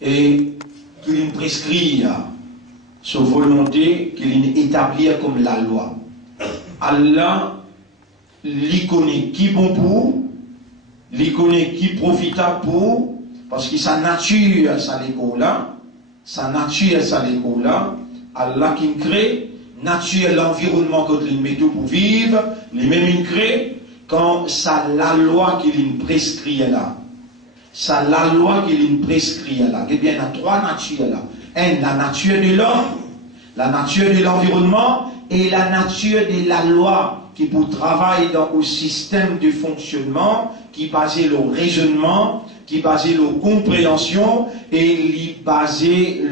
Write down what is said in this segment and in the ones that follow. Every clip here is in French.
et qu'il prescrit sa volonté, qu'il établit comme la loi. Allah, il connaît qui bon pour, il connaît qui profitable pour, parce que sa nature, ça l'école là, sa nature, ça l'école là, Allah qui crée, nature, l'environnement que il met pour vivre, les mêmes il crée, quand ça la loi qu'il prescrit là. Ça la loi qu'il prescrit là. Eh bien, il y a trois natures là. La nature de l'homme, la nature de l'environnement et la nature de la loi qui pour travailler dans le système de fonctionnement, qui basé le raisonnement, qui basé la compréhension et qui basé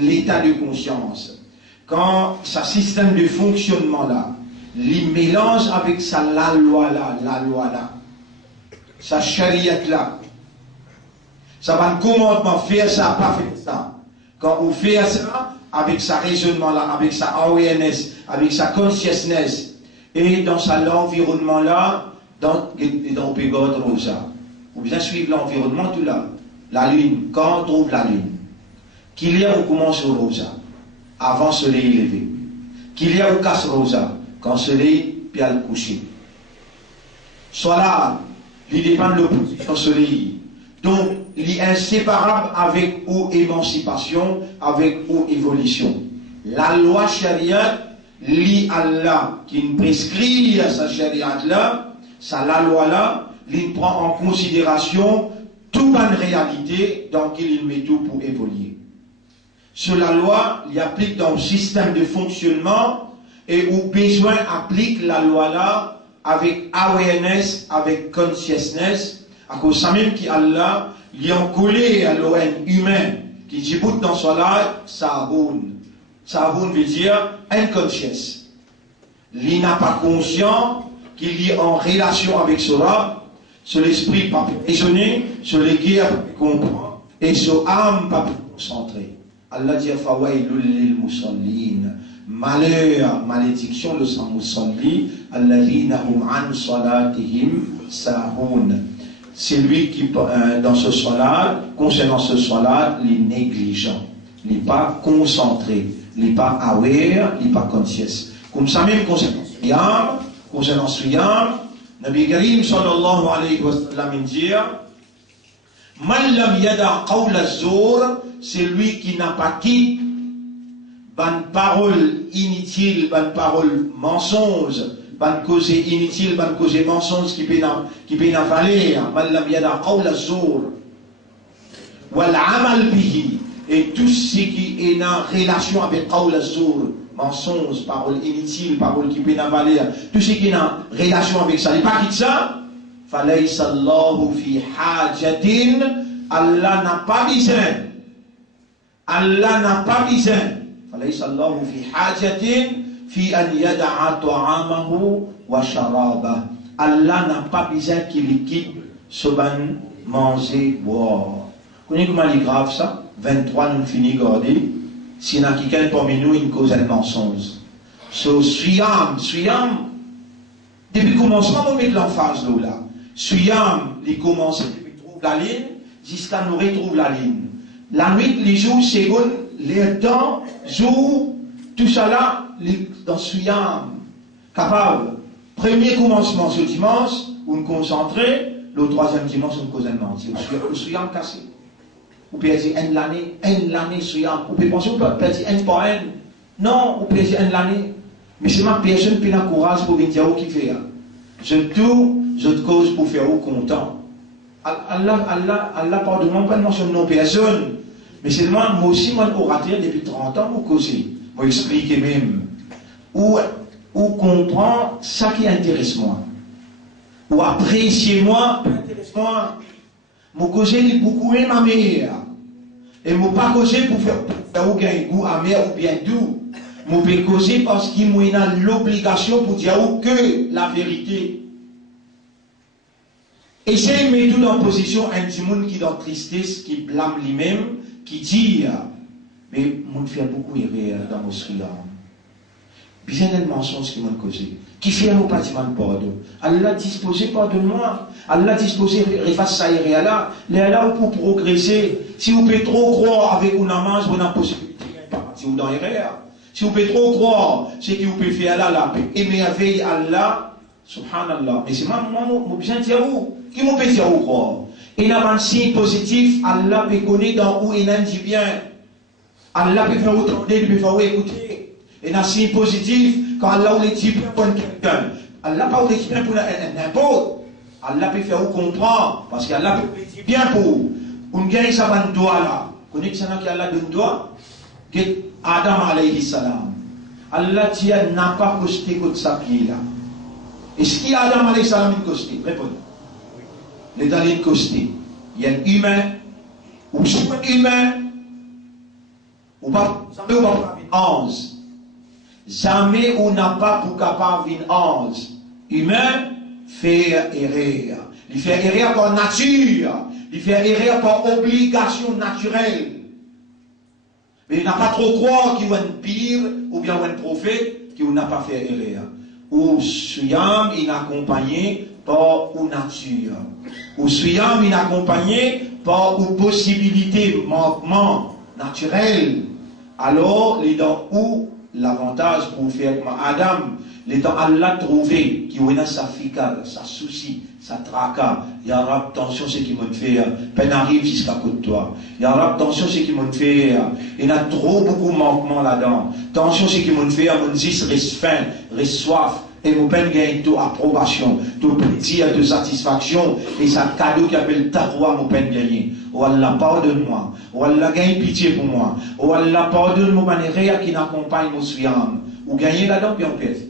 l'état de conscience. Quand ce système de fonctionnement là, il mélange avec sa la loi là, sa charia là, ça va le commandement faire ça, pas faire ça. Quand on fait ça, avec sa raisonnement là, avec sa awareness, avec sa consciousness, et dans l'environnement là, dans le pégode rosa. Vous bien suivre l'environnement tout là. La lune, quand on trouve la lune, qu'il y a où commence le rosa, avant le soleil élevé. Qu'il y a où casse rosa, quand le soleil vient le coucher. Soit là, il dépend de l'opposition du soleil. Donc, il est inséparable avec ou émancipation, avec ou évolution. La loi charia, li Allah qui prescrit à sa charia là, ça la loi là, il prend en considération toute une réalité dans laquelle il met tout pour évoluer. Sur la loi, il applique dans le système de fonctionnement et où besoin applique la loi là avec awareness, avec consciousness. À cause de ça même qui Allah, il est collé à l'ON humain, qui dit dans son là, Sahaboun. Sahaboun veut dire unconscious. Il n'a pas conscient qu'il est en relation avec cela, sur l'esprit pas raisonner, sur les guerres comprendre, et sur l'âme pas concentrer. Allah dit Fawailul lil musallin. Malheur, malédiction de sang musalli, alladhina hum an salatihim sahun. C'est lui qui, dans ce soir-là, concernant ce soir-là, il est négligent, il n'est pas concentré, il n'est pas aware, il n'est pas conscious. Comme ça même concernant Siyam, Nabi Karim sallallahu alayhi wa sallam dit Man lam yada qawla az-zur, c'est lui qui n'a pas quitté ban parole inutile, ban parole mensonge, ban cause inutile, ban cause mensonge qui peut n'avaler, man lam yada qawla az-zur wal amal bihi, et tout ce qui est en relation avec qawla az-zur, mensonge, parole inutile, parole qui peut n'avaler, tout ce qui est en relation avec ça, il pas quitte ça, falaysa Allahu fi hajatin, Allah n'a pas besoin, Allah n'a pas besoin. فليس الله في حاجة في أن يدع طعامه وشرابه. Allah n'a pas besoin qu'il quitte ce ban manger, boire. Vous connaissez comment il est grave ça? 23 nous finit garder. S'il y a quelqu'un parmi nous, il cause un mensonge. So, Suyam, depuis le commencement, on met l'emphase là. Suyam, il commence depuis qu'il trouve la ligne, jusqu'à nous retrouve la ligne. La nuit, les jours, secondes, les temps, jours, tout ça là, dans Suyam, capable. Premier commencement ce dimanche, on concentrer, le troisième dimanche, on cause un mentir. Le Suyam cassé. Vous pouvez dire l'année Suyam. Vous pouvez penser, vous pouvez dire un par un. Non, vous pouvez dire l'année. Mais c'est ma personne qui a le courage pour venir dire qui fait. Je cause pour faire au content. Allah pardonne pas sur nos personnes. Mais c'est moi aussi, moi, orateur depuis 30 ans, vous causez. Moi, expliquer même. Ou comprendre ça qui intéresse moi. Ou apprécier moi, intéresse moi. Moi, causer beaucoup ma mère. Et moi, pas causer pour faire aucun goût amer ou bien doux. Moi, peux causer parce qu'il m'a l'obligation pour dire que la vérité. Et c'est mettre tout en position un petit monde qui est dans tristesse, qui blâme lui-même, qui dit, mais on fait beaucoup erreur dans nos suyam. Bien des mensonges qui m'ont causé. Qui fait un bâtiment de pardon. Allah disposé, pardonne-moi. Allah disposé, refasse ça et là. Les là pour progresser. Si vous pouvez trop croire avec une amance, vous n'avez possibilité. Si vous dans l'erreur. Si vous pouvez trop croire, c'est que vous pouvez faire là, émerveille Allah. Subhanallah. Mais c'est moi, mon besoin de dire où. Qui m'ont peut dire où croire. Et là, un signe positif, Allah peut connaître dans où il a dit bien. Allah peut faire autant, il peut faire écouter. Et un signe positif, quand Allah vous dit bien pour quelqu'un, Allah pas vous dit bien pour n'importe. Allah peut faire vous comprendre, parce qu'Allah peut vous dire bien pour vous. On gagne ça dans le doigt là. Vous connaissez ça qui Allah donne doigt? Adam alayhi salam. Allah dit n'a pas costé contre sa pied là. Est-ce qu'il Adam alayhi salam il costé? Répondez. Les dans les costé. Il y a un humain, ou soit humain, ou pas, jamais ou pas une ange. Jamais on n'a pas pour capable une ange. Humain, faire erreur. Il fait erreur par nature. Il fait erreur par obligation naturelle. Mais il n'a pas trop croire qu'il y a un pire ou bien un prophète qui n'a pas fait erreur. Ou Suyam, il est accompagné par une nature. Ou Suyam, il est accompagné par une possibilité, manquement naturel. Alors, les dents où l'avantage pour faire comme Adam, les dents Allah trouvé, qui a sa ficale, sa souci, sa tracas, il y a rap, attention, ce qui m'a fait, peine arrive jusqu'à côté de toi. Il y a rap, attention, ce qui m'a fait, il y a trop beaucoup de manquements là-dedans. Attention, ce qui m'a fait, mon dis, reste faim, reste soif, et mon peine gagne toute approbation, tout plaisir de satisfaction, et ça cadeau qui appelle taqwa, mon peine gagné. Oh Allah, pardonne-moi. Oh Allah, gagne pitié pour moi. Oh Allah, pardonne-moi, manière qui n'accompagne mon suyam. Ou gagner là-dedans, puis on pèse.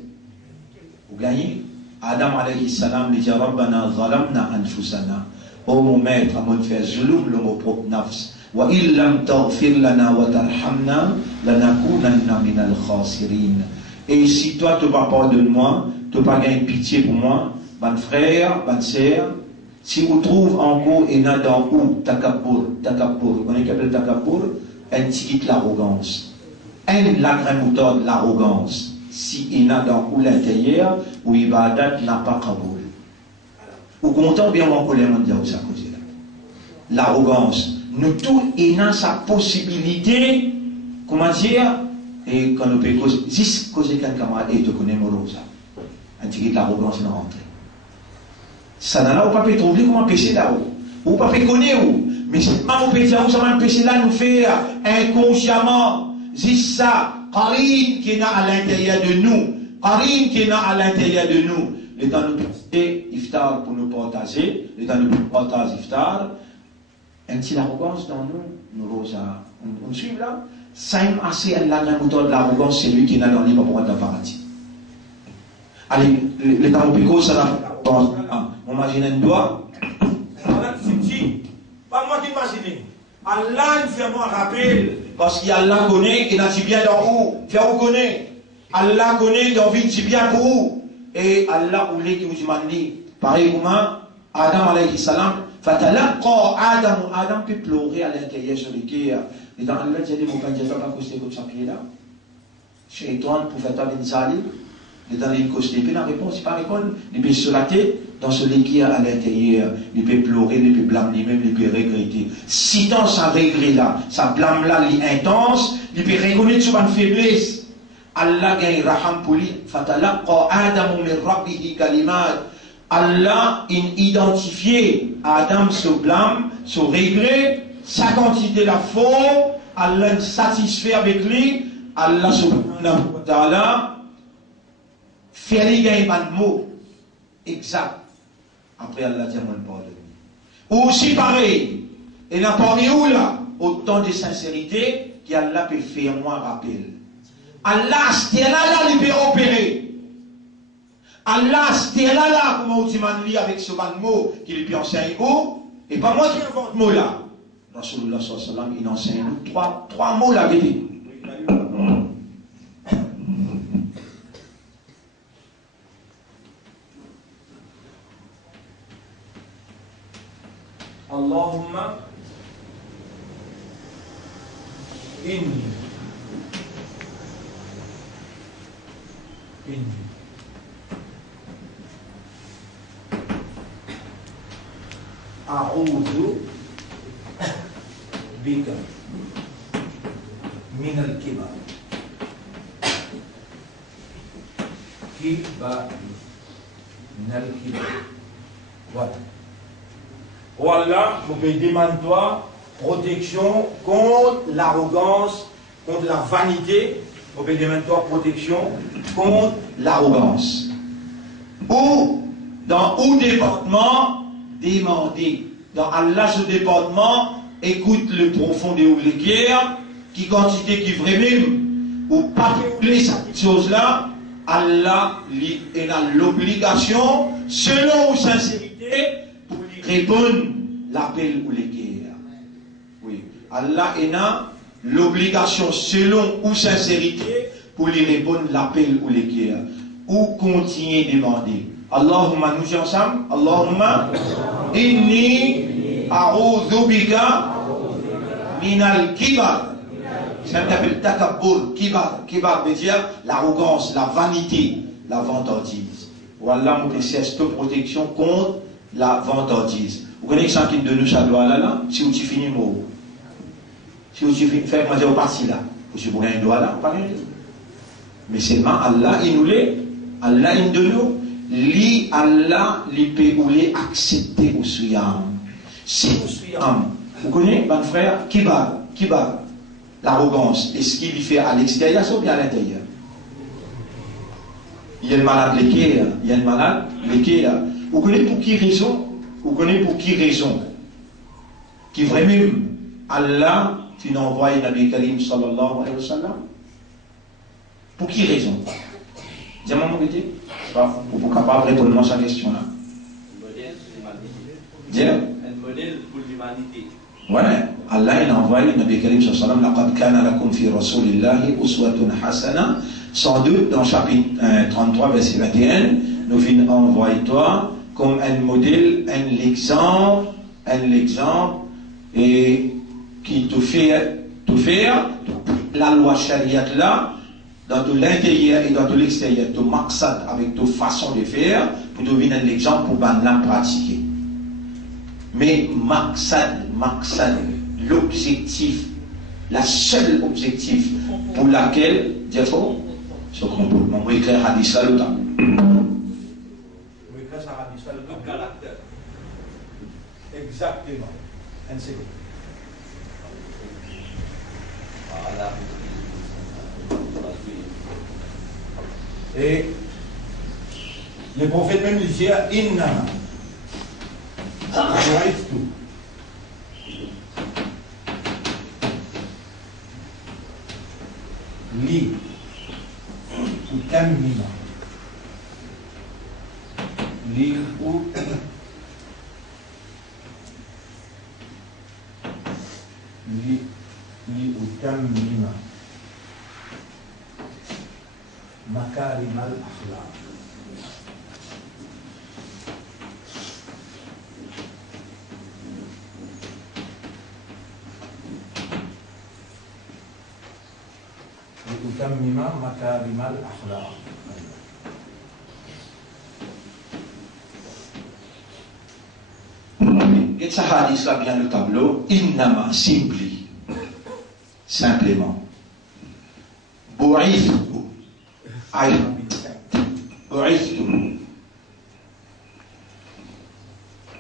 Ou gagner. Adam alayhi salam dit Rabbana zalamna anfusana. Oh mon maître, mon fait zulum le mot propre nafs. Wa illam taghfir lana wa tarhamna lanakunanna minal khasirin. Et si toi tu vas pardonner-moi, tu vas gagner pitié pour moi, ban frère, ban sœur, si vous trouvez encore et n'a dans où takabbur, vous connaissez qu'appelle takabbur, un petit l'arrogance. Un lagrin de l'arrogance. Si il n'a dans où l'intérieur, où ibadat n'a pas kaboul. Ou content bien mon collègue mondial où ça cause là. L'arrogance. Nous tous, il a sa possibilité, comment dire, et quand nous pouvons causer, si causer quelqu'un camarade et te connaît morosa. Un petit de l'arrogance est rentrée. Ça n'a là, ou pas peut trouver comment pécher là-haut. Ou pas peut connaître où. Mais c'est pas mon péché là-haut, ça va pécher là, nous faire inconsciemment. C'est ça. Karim qui est à l'intérieur de nous. Karim qui est à l'intérieur de nous. Le temps nous passer iftar pour nous partager. Le temps nous partager iftar. Un petit arrogance dans nous. On suit là. Ça aime assez à l'agriculteur de l'arrogance, c'est lui qui est dans l'île pour prendre la paradis. Allez, le temps nous pico, ça va. On imagine un doigt. Pas moi qui imagine. Allah, il fait moi rappel. Parce qu'Allah connaît, il a dit bien dans où. Faire où connaît. Allah connaît, il a envie de dire bien pour où. Et Allah voulait qu'il vous demande. Pareil comme Adam alayhi salam. Fatalaqa Adam. Adam peut pleurer à l'intérieur sur le cœur. Et dans Allah, il dit, mon père, je ne vais pas coster comme ça pied là. Shaitan pour faire ta vinzali. Et dans les costés. Puis la réponse, il pas répondre. Il peut se la tête. Dans ce qui est à l'intérieur, il peut pleurer, il peut blâmer, même il peut regretter. Si dans sa regret là, sa blâme là, il est intense, il peut reconnaître sur une faiblesse. Allah gagne raham pour lui. Fatalaqa Adam min rabbihi kalimat. Allah identifié Adam ce blâme, ce regret, sa quantité la faute, Allah satisfait avec lui, Allah subhanahu wa ta'ala fait lui gagner un mot exact. Après Allah dit à mon pardon. Aussi pareil, et n'a pas où là, autant de sincérité qu'Allah peut faire moi rappel. Allah, c'est là, il peut opérer. Allah, c'est là, comment on dit avec ce mot qu'il peut enseigner où, et pas moi qui invente ce mot là. Rasulullah sallallahu alayhi wa sallam, il enseigne nous trois mots la vérité. Allahumma inni أعوذ بك من الكبر من الكبر. Voilà. Voilà, je demande toi protection contre l'arrogance, contre la vanité. Je demande toi protection contre l'arrogance. Ou dans ou département, demander. Dans Allah, ce département, écoute le profond de l'oublière, qui quantité qui vraiment, ou pas oublier cette chose-là, Allah a l'obligation, selon ou sincérité, pour lui répondre l'appel ou les guerres. Oui. Allah a l'obligation, selon ou sincérité, pour lui répondre l'appel ou les guerres. Ou continuer à demander. Allahumma, nous ensemble. Allahumma, inni a'udhu bika minal kibar. Ça s'appelle takabbur, kibar. Kibar veut dire l'arrogance, la vanité, la vantardise. Voilà, mon cesse de protection contre la vantardise. Vous connaissez chacun de nous, ça doit là, si vous finissez mot. Si vous faites, moi, je vais partir là. Vous pouvez un doigt là, pas rien. Mais seulement Allah, il nous l'est. Allah, il de nous. Li Allah, li peut ou les accepter au suyam. Si au suyam, vous connaissez, mon frère, kibar, l'arrogance, est-ce qu'il y fait à l'extérieur ou bien à l'intérieur? Il y a le malade l'équerre, il y a le malade l'équerre. Vous connaissez pour qui raison? Vous connaissez pour qui raison? Qui vraiment, Allah, tu n'envoies Nabi Karim sallallahu alayhi wa sallam? Pour qui raison? Dis-moi mon petit. Vous êtes capable de répondre à cette question-là. Un modèle pour l'humanité. Voilà. Allah il a envoyé Nabi Karim sallallahu alayhi wa sallam. Laqad kana lakum fi rasulillahi uswatun hasana. 102 dans chapitre 33 verset 21. Nous venons envoyer toi comme un modèle, un exemple et qui te fait la loi charia là. Dans tout l'intérieur et dans tout l'extérieur, ton maqsad avec ta façon de faire, pour devenir un exemple pour la pratiquer. Mais maqsad, l'objectif, la seule objectif pour laquelle, Dieu ce qu'on peut, on va écrire hadith là le temps. On va écrire ça hadith là le temps. Caractère. Exactement. Un second. Voilà. Et le prophète même disait Innama bu'ithtu li utammima مكارم الأخلاق. لأتمم مكارم الأخلاق. Et ça hadith là bien le tableau. Innama simplement. Bu'ithtu.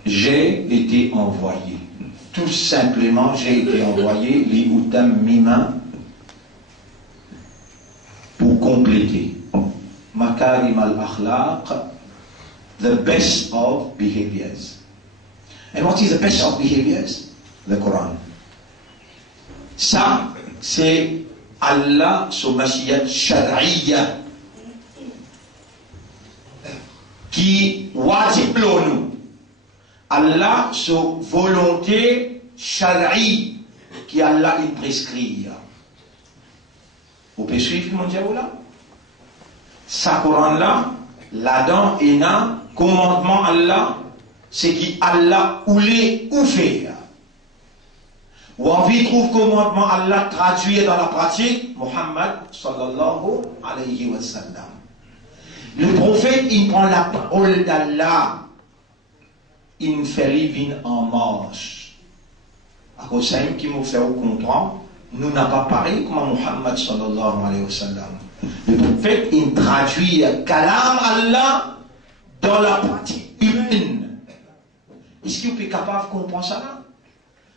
J'ai été envoyé. Tout simplement, j'ai été envoyé li utammima pour compléter. Makarim al-akhlaq, the best of behaviors. And what is the best of behaviors? The Quran. Ça, c'est Allah, son masiyat shar'iyya, qui wajib nous. Allah, son volonté shar'i, qui Allah il prescrit. Vous pouvez suivre mon diable là? Ça Coran là, là-dedans, il y a un commandement Allah, c'est qui Allah voulait ou faire. Ou envie trouve commandement Allah traduit dans la pratique, Muhammad sallallahu alayhi wa sallam. Le prophète, il prend la parole d'Allah, il fait vivre en marche. À cause de ça, qui m'a fait comprendre, nous n'avons pas parlé comme Muhammad sallallahu alayhi wa sallam. Le prophète, il traduit Kalam Allah dans la pratique humaine. Est-ce que vous êtes capable de comprendre ça?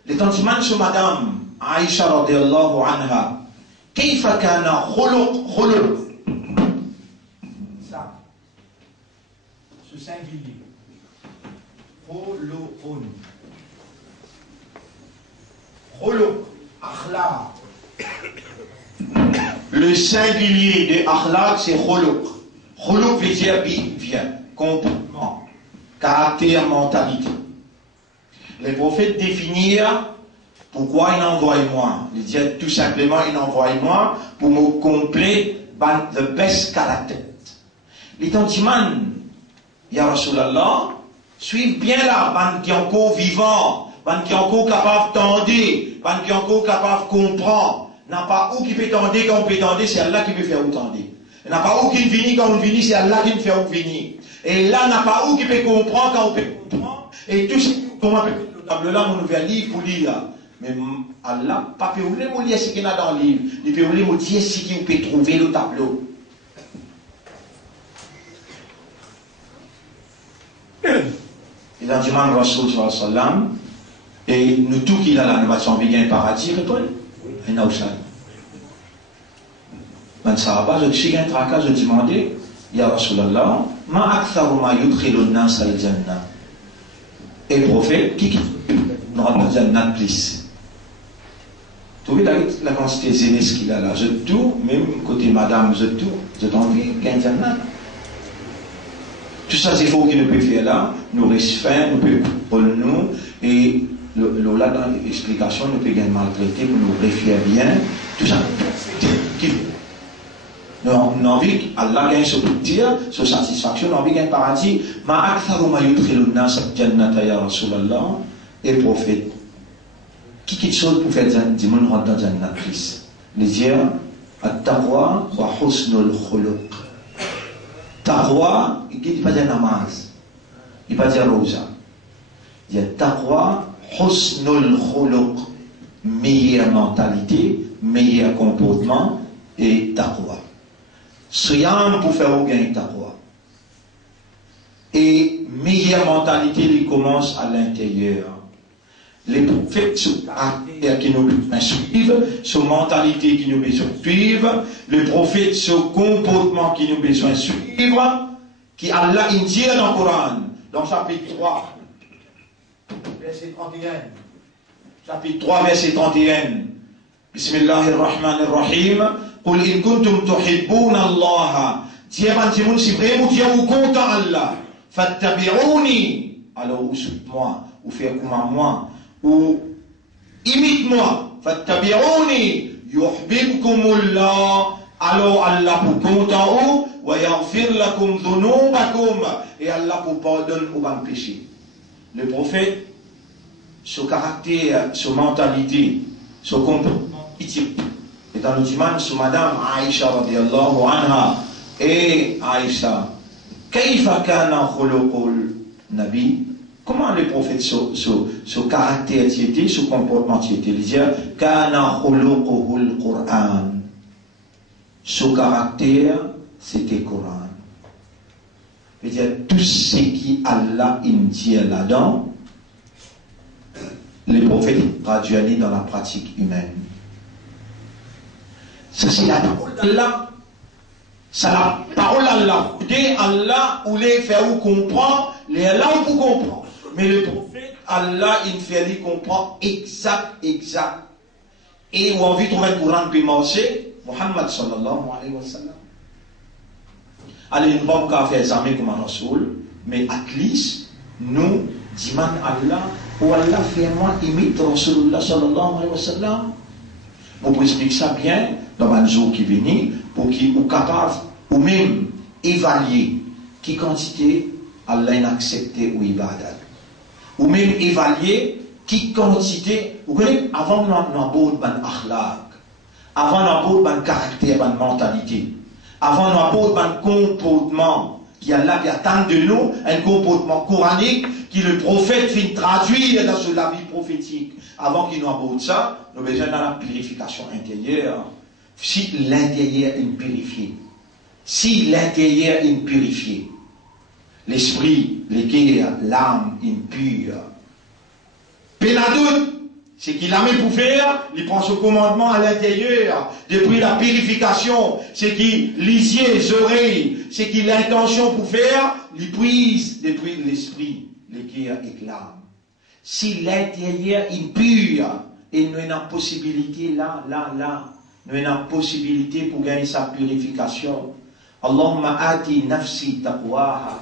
Le tantiman sur Madame Aïcha radiyallahu anha, كيف كان خلق Ça, ce singulier. Khuluqun. Khuluq, akhlaq. Le singulier de akhlaq, c'est khuluq. Khuluq veut dire bien, comportement, caractère, mentalité. Les prophètes définirent pourquoi il envoie moi. Il dit tout simplement, il envoie moi pour me compléter the best character. Les tantimans, ya Rasulallah, suivent bien là, ban qui encore vivant, ban qui encore capable d'entendre, ban qui encore capable de comprendre. N'a pas où qui peut tendre quand on peut tendre, c'est Allah qui peut faire où tendre. N'a pas où qui vient quand on vient, c'est Allah qui peut faire où venir. Et là, n'a pas où qui peut comprendre quand on peut comprendre. Et tout ce qu'on appelle le tableau là, mon nouvel livre pour lire. Mais Allah, pas peut vous lire ce qu'il y a dans le livre. Il peut vous dire ce qu'il peut trouver le tableau. Il a dit, man Rasul sallallahu alayhi wa sallam, et nous tous qui là, nous allons vivre un paradis, répondez. Et nous aussi. Man sahaba, je suis un tracas, je demandais, ya Rasulallah, ma aktharu ma yudkhilu an-nas al-jannah. Et le prophète, qui nous rentre dans le Jannah plus. Vous voyez la quantité zélée qu'il a là, je tout, même côté madame, je tout, je t'en envie qu'un Jannah. Tout ça, c'est faux qu'il ne peut faire là, nous reste faim, nous peut contrôler nous, et là, dans l'explication, nous peut gagner maltraité, pour nous réfléchir bien, tout ça. Nous avons envie, Allah gagne ce plaisir, ce satisfaction, nous avons envie de gagner paradis. Ma aktharu ma yudkhilu an-nas jannata ya Rasulallah, et le prophète. Qui chose pour faire des gens rentrer dans Jannat plus? Les dire, at-taqwa wa husnul khuluq. Taqwa, il ne dit pas dire namaz, il ne dit pas dire rosa. Il dit taqwa, husnul khuluq, meilleure mentalité, meilleur comportement et taqwa. Siyam pour faire aucun taqwa. Et meilleure mentalité, il commence à l'intérieur. Les prophètes, ce caractère qui nous besoin suivre, ce mentalité qui nous besoin suivre, le prophète, ce comportement qui nous besoin suivre, qui Allah dit dans le Coran, dans chapitre 3, verset 31. Chapitre 3, verset 31. Bismillahirrahmanirrahim. Qul in kuntum tuhibbuna Allah. Dieu m'a dit, si vraiment Dieu vous compte Allah, fattabi'uni. Alors, ou suivez-moi, ou faites comme moi. Ou imite-moi, fattabi'uni yuhbibkumullah, alors Allah pour content ou wa yaghfir lakum dhunubakum, et Allah pour pardonner vos péchés. Le prophète, ce caractère, ce mentalité, ce comportement, et dans le dimanche, ce madame Aïcha radiyallahu anha, et Aïcha, kayfa kana khuluqul nabi? Comment le prophète, ce caractère était, ce comportement était? Il dit, kana khuluquhul Qur'an. Ce caractère, c'était Coran. Il dit, tout ce qui Allah dit là-dedans, les prophètes traduisent dans la pratique humaine. Ça, c'est la parole d'Allah. C'est la parole d'Allah. Allah, ou les faire ou comprendre, les langues pour comprendre. Mais le prophète, Allah, il fait lui comprendre exact. Et où envie de trouver le Coran puis marcher, Muhammad sallallahu alayhi wa sallam. Allez, nous ne pouvons pas faire examen comme un Rasoul, mais at least, nous, disons Allah, ou Allah fait moi imite Rasulullah sallallahu alayhi wa sallam. Pour expliquer ça bien, dans un jour qui vient, pour qu'il soit capable, ou même évaluer qui quantité Allah a accepté ou ibadat. Ou même évaluer qui quantité, vous connaissez, avant nous avons un akhlaq, avant nous avons un caractère, une mentalité, Avant nous apporter un comportement qui est là, qui attend de nous, un comportement coranique, qui le prophète vient traduire dans la vie prophétique. Avant qu'il nous apporte ça, nous avons besoin de la purification intérieure. Si l'intérieur est purifié, si l'intérieur est purifié, l'esprit, le cœur, l'âme est pure. Pénadoute, c'est qu'il a mis pour faire, il prend ce commandement à l'intérieur, depuis la purification, c'est qu'il les yeux, les oreilles, c'est qu'il a l'intention pour faire, il prise depuis l'esprit, le cœur et l'âme. Si l'intérieur est pur, et nous avons une possibilité là, nous avons une possibilité pour gagner sa purification. Allahumma ati nafsi taqwaha.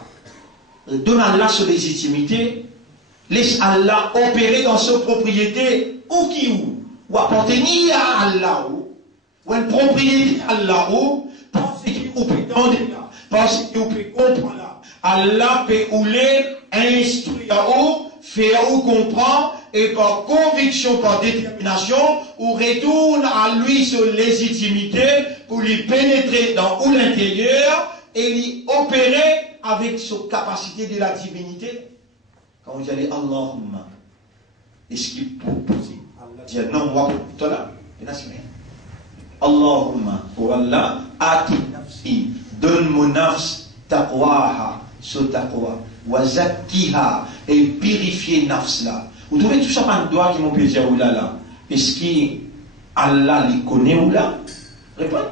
Donne à Allah sa légitimité. Laisse Allah opérer dans sa propriété, ou appartenir à Allah, ou une propriété à Allah, pensez qu'il peut tendre là, pensez qu'il peut comprendre là. Allah peut ouler, instruire, faire ou comprendre, et par conviction, par détermination, ou retourne à lui sa légitimité pour lui pénétrer dans l'intérieur et lui opérer avec sa capacité de la divinité. Quand vous allez Allahumma, est-ce qu'il peut poser? Dire non, moi, toi là, Allahumma, pour Allah, ati nafsi, donne mon nafs, taqwaha, ce taqwa, wa zakkiha, et purifier nafs là. Vous trouvez tout ça par un doigt qui m'ont pu dire, oulala, est-ce qu'Allah les connaît ou là? Répondez.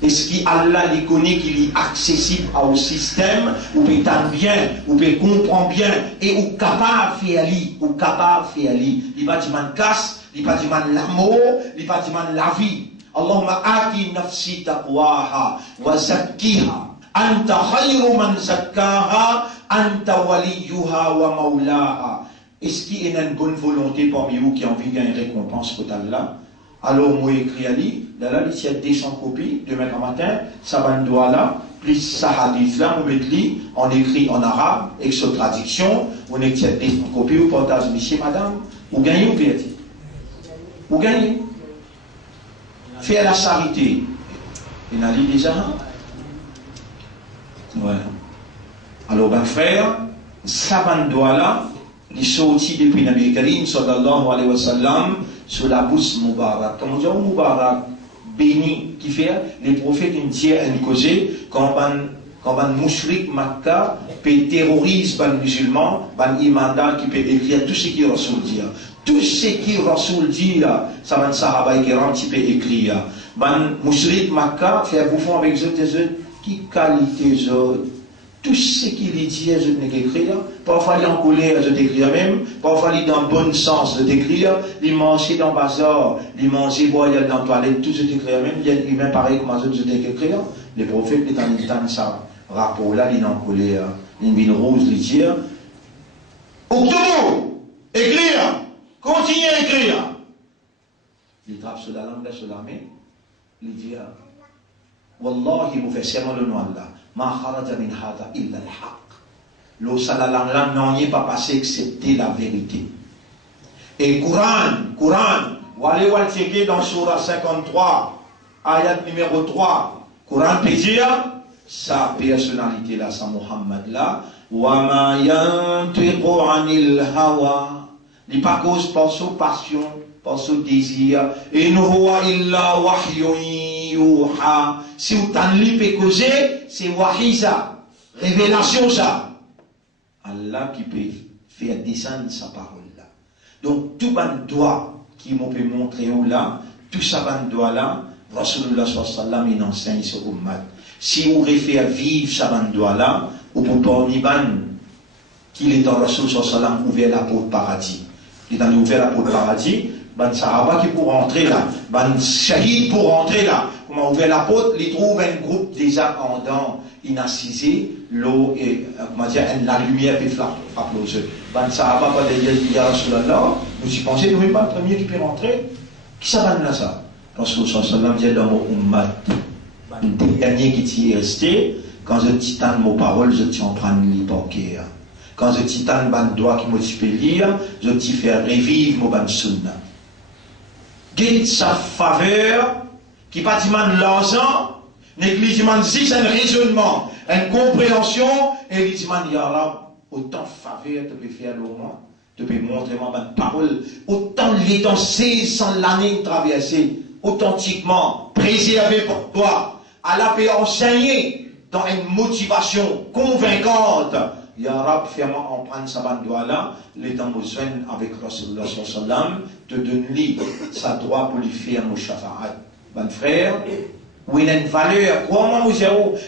Est-ce qu'Allah les connaît, qu'il est accessible au système, ou peut entendre bien, ou peut comprendre bien, et ou capable de faire lui, ou capable de faire lui. Il va dire casse, il va dire l'amour, il va dire la vie. Allahumma ati nafsi taqwaha, wa zakkiha, anta khayru man zakkaha, anta waliyuha wa maulaha. Est-ce qu'il y a une bonne volonté parmi vous qui a envie de gagner une récompense pour Allah? Alors, moi, écrit à lui, là, il y a 200 copies, demain matin, ça va nous là, plus ça hadith là, on met lui, on écrit en arabe, avec sa traduction, on écrit 200 copies, vous partagez, monsieur, madame, vous gagnez ou perdez? Vous gagnez. Faire la charité. Il a dit déjà, voilà. Alors, ben frère, ça va nous là, il sorti depuis Nabi Karim, sallallahu alayhi wa sallam, sur la bouche Moubarak. Comme on dit, Moubarak, béni, qui fait, les prophètes, ils disent, ils causaient, quand un mouchrik Makkah peut terroriser les musulmans, un imandal qui peut écrire tout ce qui Rasoul dit. Tout ce qui Rasoul dit, ça va un sahaba qui peut écrire. Un mouchrik Makkah fait bouffon avec eux, qui qualité eux. Tout ce qu'il dit, je ne écrire. Parfois, il est en colère, je t'écrire même. Parfois, il est dans le bon sens, je t'écrire. Il mange dans le bazar, il mange, boire dans la toilette, tout, je t'écrire même. Il est même pareil comme je t'écrire. Les prophètes, ils ont ça. Rapport là, il est en colère. Il est rose, il dit. Octobre, écrire. Continuez à écrire. Il trappe sur la langue, sur la main. Il dit, Wallahi, vous faites serment le nom Allah. Ma kharaja min hada illa al-haq. L'eau salalang n'en est pas passé excepté la vérité. Et Coran, vous allez voir checker dans Surah 53, ayat numéro 3. Coran peut dire, sa personnalité là, sa Muhammad là, wa ma yantiqu anil hawa. Il n'est pas cause par sa passion, par son désir. In huwa illa wahyun yuha. Si vous t'en peut causer, c'est wahiza, révélation ça. Allah qui peut faire descendre sa parole là. Donc tout ban doigt qui m'ont peut montrer où là, tout ça ban doigt là, Rasulullah sallallahu alayhi wa sallam il enseigne sur ummat. Si vous référez vivre ça ban doigt là, ou pour parmi ban qu'il est en Rasul sallallahu alayhi wa sallam ouvert la porte paradis. Il a ouvert la porte paradis. Ban Sahaba qui pour rentrer là, ban Shahid pour rentrer là, comment ouvert la porte, il trouve un groupe déjà en dents, inassisé, l'eau et, comment dire, la lumière peut frapper. Ban Sahaba pas de dire, ya Rasulallah, nous y pensons, nous n'est pas le premier qui peut rentrer. Qui ça va là ça? Rasul sallallahu dit dans mon ummat, le dernier qui t'y est resté, quand je titane mon parole, je t'y en prends l'hypocrite. Quand je titane ban doigt qui me fait lire, je t'y fais revivre mon ban sunna. Guide sa faveur, qui pas dit l'argent, Néglige man si un raisonnement, une compréhension, et il man Yarab, autant faveur te peux faire le moment, te peux montrer ma parole, autant les temps 600 l'année traversée, authentiquement, préservé pour toi, à la paix enseigner dans une motivation convaincante. Yarab, fais-moi en prendre sa bande là, les temps besoin avec Rasulullah sallam, te donne-lui sa droit pour lui faire mon shafa'at. Bon frère, où il a une valeur, crois-moi,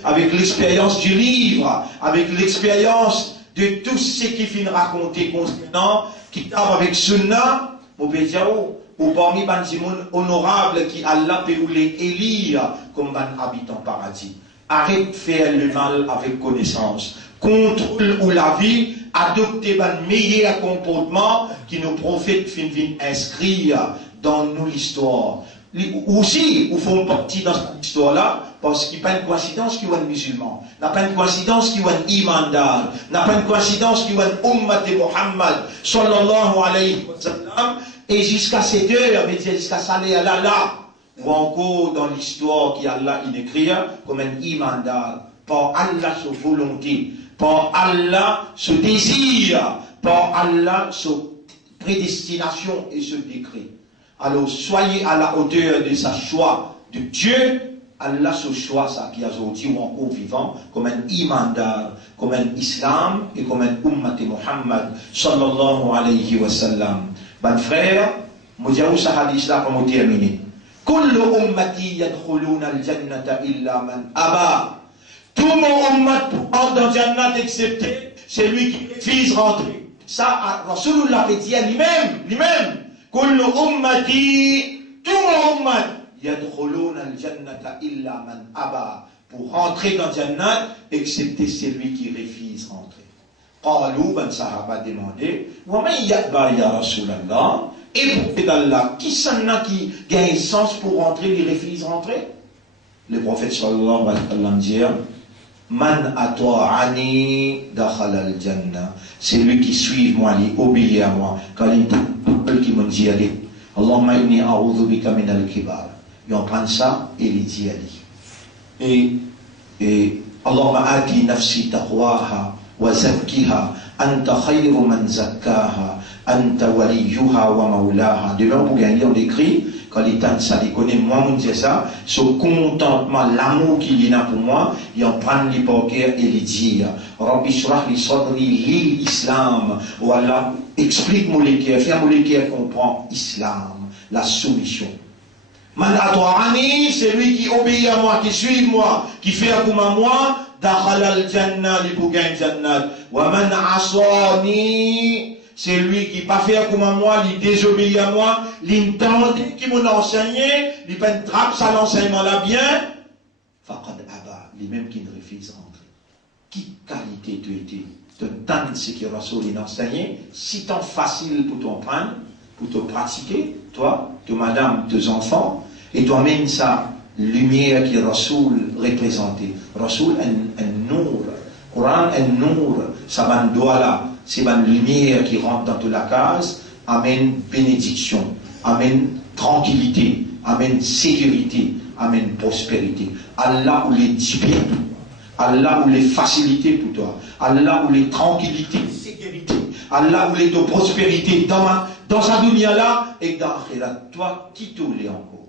avec l'expérience du livre, avec l'expérience de tout ce qui finit raconter concernant, qui tape avec Sunna, mon pédiao, ou parmi les gens honorables qui Allah peut les élire comme un habitant paradis. Arrête de faire le mal avec connaissance. Contrôle ou la vie, adopter un meilleur comportement qui nos prophètes finissent inscrire dans nous l'histoire. Aussi, ils font partie dans cette histoire-là, parce qu'il n'y a pas une coïncidence qui est un musulman, il n'y a pas une coïncidence qui est un imandar, il n'y a pas une coïncidence qui est un ummat de Muhammad, sallallahu alayhi wa sallam, et jusqu'à cette heure, mais jusqu'à Saleh Allah, ou encore dans l'histoire qui Allah il écrit, comme un imandar, par Allah sa volonté, par Allah ce désir, par Allah sa prédestination et ce décret. Alors, soyez à la hauteur de sa choix de Dieu. Allah se choix, ça qui a aujourd'hui ou encore vivant, comme un imandar, comme un islam et comme un ummat Muhammad, sallallahu alayhi wa sallam. Ben frère, moi j'ai ce hadith là pour me terminer. Kullu ummati yadkhuluna al-jannata illa man aba. Tout mon ummat entre dans Jannat excepté celui qui refuse rentrer. Ça, Rasulullah l'a dit à lui-même. كل أمتي tout mon ummat يدخلون الجنة إلا من أبى pour rentrer dans Jannat excepté celui qui refuse rentrer. قالوا ben sahaba demandé ومن يأبى يا رسول الله et pour d'Allah qui s'en a qui gagne sens pour rentrer il refuse rentrer. Le prophète sallallahu alayhi wa sallam dit Man ata'ani dakhala al-jannah. C'est lui qui suit moi, il obéit à moi. Quand il y qui me dit allez, Allahumma inni a'udhu bika min al-kibar. Il en prend ça et il dit allez. Et Allahumma ati nafsi taqwaha wa zakkiha anta khayru man zakkaha anta waliyuha wa maulaha. De l'homme pour gagner on écrit quand il tente ça, il connaît moi, on dit ça, ce contentement, l'amour qu'il a pour moi, il en prend les poker et il dit, Rabbi shrah li sadri lil islam, ou Allah, explique-moi les cœurs, fais-moi les cœurs comprendre islam, la solution. Man atwa'ani, c'est lui qui obéit à moi, qui suit moi, qui fait comme à moi, dakhala al-jannah, li pour gagner jannat, wa man asani, c'est lui qui pas faire comme moi, il désobéit à moi, l'intend qui m'a enseigné, il peine trappe ça l'enseignement là bien, faqad aba, lui-même qui ne refuse rentrer. Qui qualité tu étais, de tendre ce que Rasoul il enseigné, si tant facile pour t'en prendre, pour te pratiquer, toi, tes madame, tes enfants, et toi même ça, lumière qui Rasoul représentait. Rasoul un nour, Coran un nour, ça va doigt là. C'est une lumière qui rentre dans toute la case, amène bénédiction, amène tranquillité, amène sécurité, amène prospérité. Allah où les diplômes, Allah où les facilités pour toi, Allah où les tranquillités, sécurité, Allah où les de prospérité dans sa dunya là et dans l'akhirat. Toi, qui te l'est encore?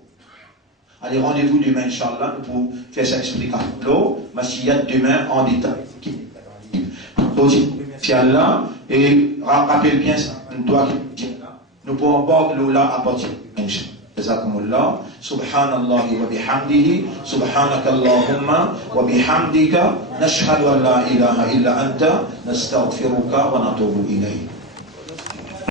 Allez, rendez-vous demain, Inch'Allah, pour faire cette explication. Masiyat demain en détail. Si Allah, et rappelle bien ça, nous pouvons boire l'eau là à partir de Jazakumullah, subhanallah wa bihamdihi, subhanaka Allahumma wa bihamdika, nashhadu an la ilaha illa anta, nastaghfiruka wa natubu ilayk.